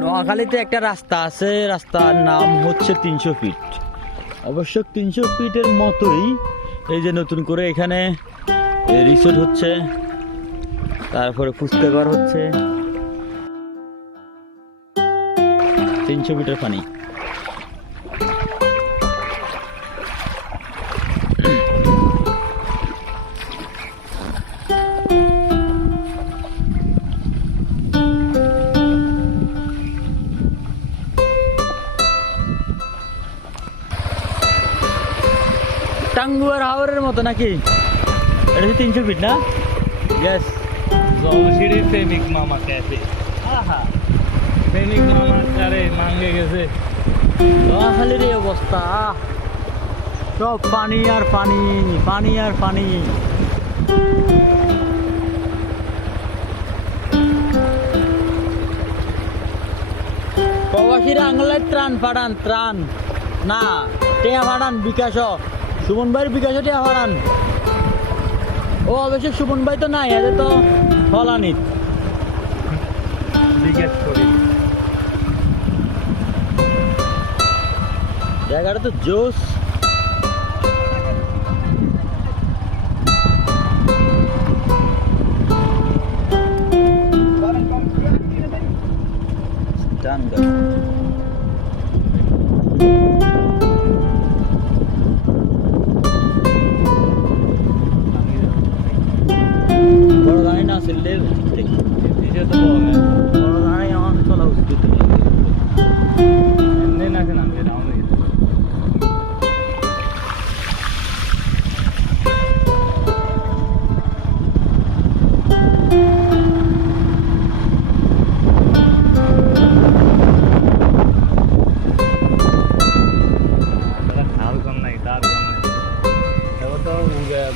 নোয়াখালীতে একটা রাস্তা আছে, রাস্তার নাম হচ্ছে তিনশো ফিট। অবশ্য তিনশো ফিটের মতোই এই যে নতুন করে এখানে রিসোর্ট হচ্ছে, তারপরে ফুচকাঘর হচ্ছে। তিনশো ফিটের পানি। মতো নাকি? এটা হচ্ছে তিনশো ফিট না? ইয়েস জলসিঁড়ি প্রেমিক মামা ক্যাফে আহা। প্রেমিক মামা আরে মাঙ্গে গেছে। এই অবস্থা সব পানি আর পানি পানি আর পানি। প্রবাসীরা আংলায় ত্রাণ পাঠান ত্রাণ। না টেয়া পাঠান বিকাশ সুমন ভাইয়ের বিকাশ টেয়া পাঠান ও অবশ্য সুমন ভাই তো নাই এদের তো করি। জায়গাটা তো জোস। Done, guys.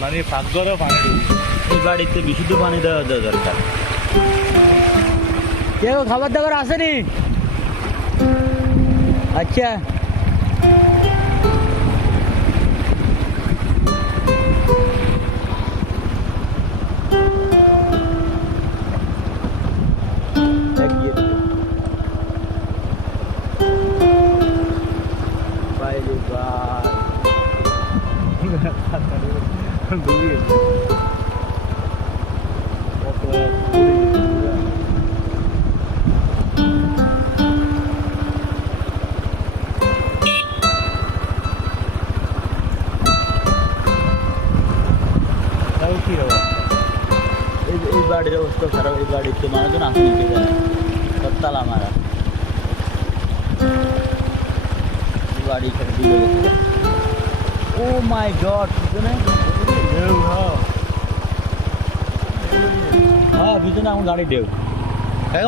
মানে পাকঘরেও পানি এই বাড়িতে বিশুদ্ধ পানি দেওয়া দরকার। কেউ খাবার দাবার আসেনি? আচ্ছা। বাইরে ডুবে গেছে কত তাও কি হবে এই এই বাড়ির অবস্থা খারাপ এই বাড়িতে মানুষজন আসেনি কে জানে সব তালা মারা এই বাড়ি খারাপ দিকে গেছে ও মাই গড পিছনে ঢেউ হ্যাঁ পিছনে আমার গাড়ি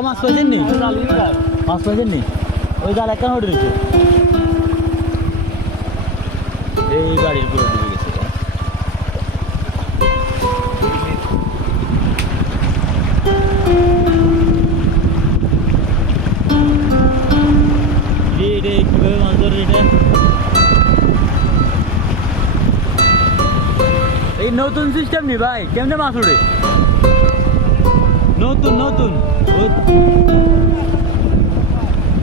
মাছ পাইছেন নি মাছ পাইছেন নি ওই জাল একটা রয়েছে এই গেছে রে এটা এই নতুন সিস্টেম নি ভাই কেমনে মাছ উড়ে নতুন নতুন। ও-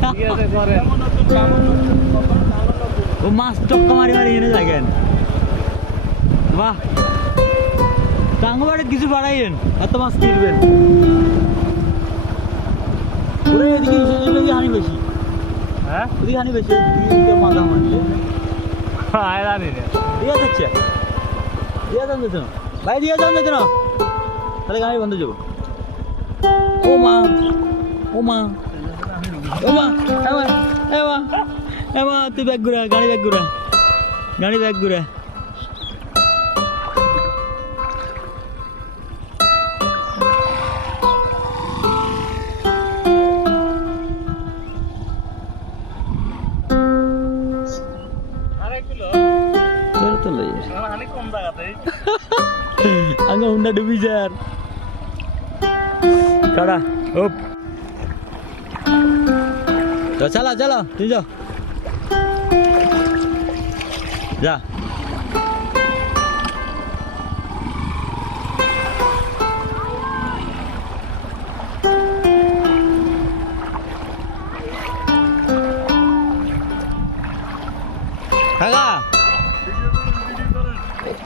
ঠিক আছে মাছ টক্কা মারি মারি এনে থাকেন বাহ। টাঙ্গো বাড়ি কিছু বাড়াইয়েন এত মাছ কিনবেন। এদিকে এদিকে হানি বেশি। হ্যাঁ? ওদিকে হানি বেশি। মাথা মারলে রে। দিয়ে যাচ্ছে দিয়ে যান যেত ভাই, দিয়ে যান যেত না। তাহলে গাড়ি বন্ধ যাব। ও মা ও মা ও মা, এ মা এ মা এ মা, তুই ব্যাগ ঘুরা, গাড়ি ব্যাগ ঘুরা, গাড়ি ব্যাগ ঘুরা। হুন্ডা ডুবি যার দাঁড়া ওপ তো চালা চালা তুই যাও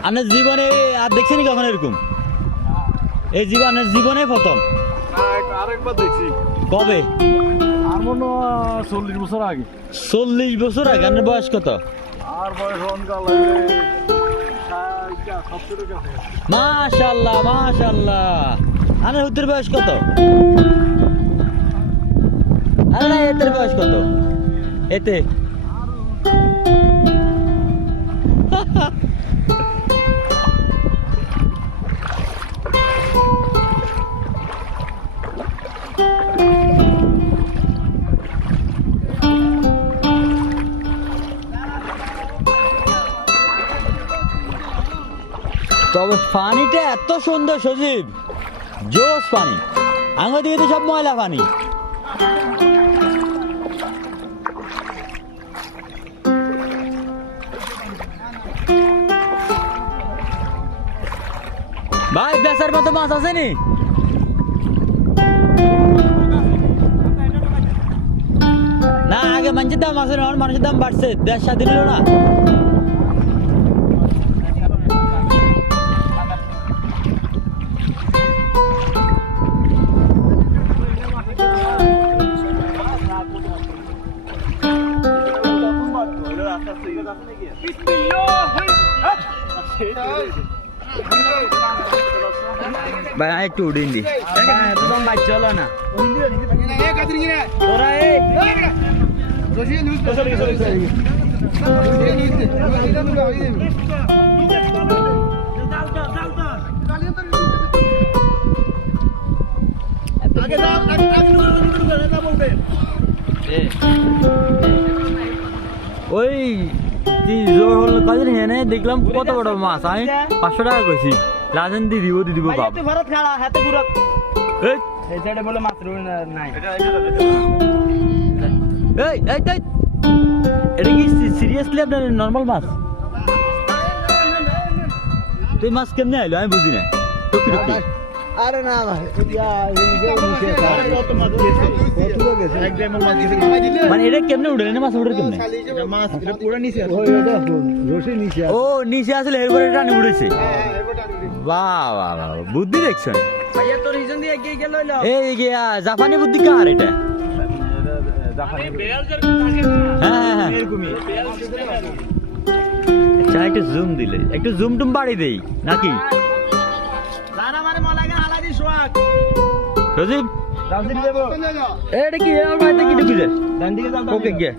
আপনার জীবনে আর দেখছেন কখন এরকম? এই জীবনের জীবনে প্রথম। আরেকবার দেখছি। কবে? আর মনে চল্লিশ বছর আগে। চল্লিশ বছর আগে আপনার বয়স কত? আর বয়স মাশাল্লাহ মাশাল্লাহ। আপনার হুতের বয়স কত? আরে না এতের বয়স কত? এতে? তবে পানিটা এত সুন্দর সজীব। জোস পানি। আঙুল দিয়ে তো সব ময়লা পানি। ভাই বেচার মতো মাছ আছে নি? আগে মানুষের দাম আছে না মানুষের দাম বাড়ছে। দেড় হলো না। ভাই আমি একটু উড়িয়ে দিই একদম বাইক চলো না তোরা এই ওই কি জোর হল কাজের হেনে দেখলাম কত বড় মাছ আমি পাঁচশো টাকা কইছি লাজেন দি দিব দি দিব বাপ। ভারত খেলা হাতে ঘুরত এই এই সাইডে বলে মাছ নাই। এই এই এই। এটা কি সিরিয়াসলি আপনার নর্মাল মাছ? তুই মাছ কেমনে আইলো আমি বুঝি না টুকি টুকি। আরে না ভাই মানে এটা কেমনে উঠে না মাছ উঠে কেমনে মাছ এটা পুরো নিচে আছে ওই ওটা রশি নিচে ও নিচে আসলে এরপরে টানি উঠেছে বাহ বাহ বাহ বুদ্ধি দেখছেন ভাইয়া তোর রিজন দিয়ে এগিয়ে গেল এই গিয়া জাপানি বুদ্ধি কার এটা? হ্যাঁ হ্যাঁ হ্যাঁ। একটু জুম দিলে। একটু জুম টুম বাড়ি দেই নাকি? দেবো। এটা কি? আমার বাড়িতে কি ঢুকিছে? ডান দিকে যাও ওকে গিয়া।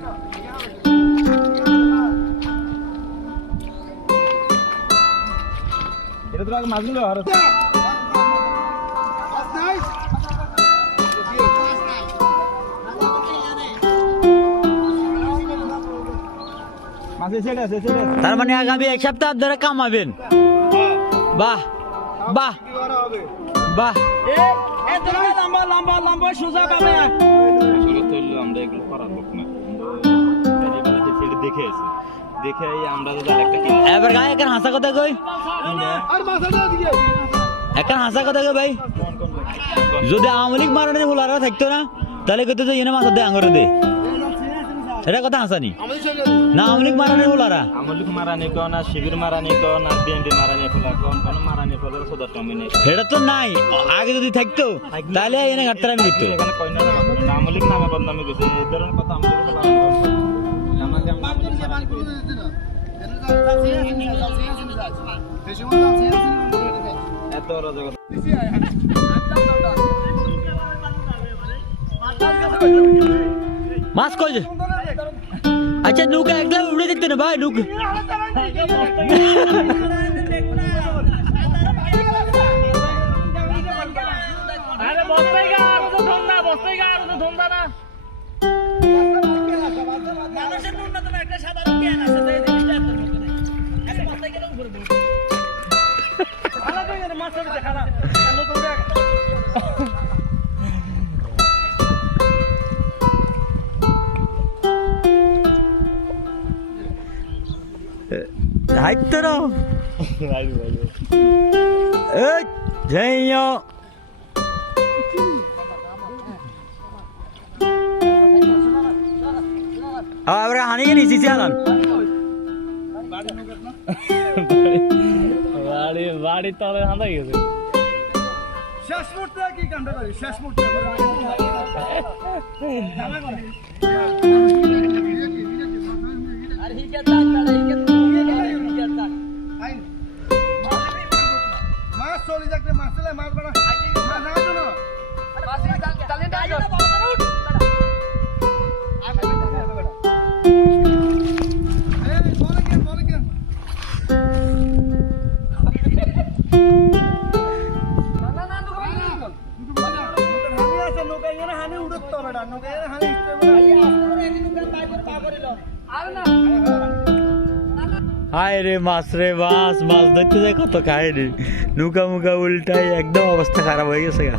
এটা তো আগে মাছগুলো তার মানে আগামী এক সপ্তাহ ধরে কামাবেন। বাহ বাহ। বাহ। এ লম্বা লম্বা লম্বা সোজা পাবে। আসলে তো হলো আমরা এগুলো করার লোক না। আমরা বেরিয়ে ছেড়ে দেখে আছি। দেখে আমরা যদি আরেকটা কিনে এবার গায়ে একটা হাসা কথা কই? একটা হাসা কথা কই ভাই? যদি আওয়ামী লীগ মারণের হুলারা থাকতো না তাহলে কইতো যে এনে মাথা দে আঙরে দে। এটা কথা হাসানি না আওয়ামী লীগ মারণের হুলারা আমলুক মারানি কন আর শিবির মারানি কন আর বিএনপি মারানি ফেলা কন কোন মারানি ফেলার সোদা টমি নেই। এটা তো নাই। আগে যদি থাকতো তাহলে এনে ঘাটতারামি দিত এখানে কয় না আমলিক নামে বদনামি গেছে। এই ধরনের কথা আমলিক এত অরাজক মাছ কই যে? আচ্ছা নৌকা একলা উড়ে দিতে না ভাই নৌকা। তো ধন্দা না। হাইতো না এই ঝেইও আবার হানিয়ে নিছি চালান বাড়ি বাড়ি তলে হাঁদা গেছে। শেষ মুহূর্তে কি কামটা করি? শেষ মুহূর্তে আর হিকে দাগ দাঁড়া হিকে পাই করে পা করে লো আর না হায় রে মাছ রে মাছ মাছ ধরতে যায় কত খায় রে নৌকা মুকা উল্টাই একদম অবস্থা খারাপ হয়ে গেছে গা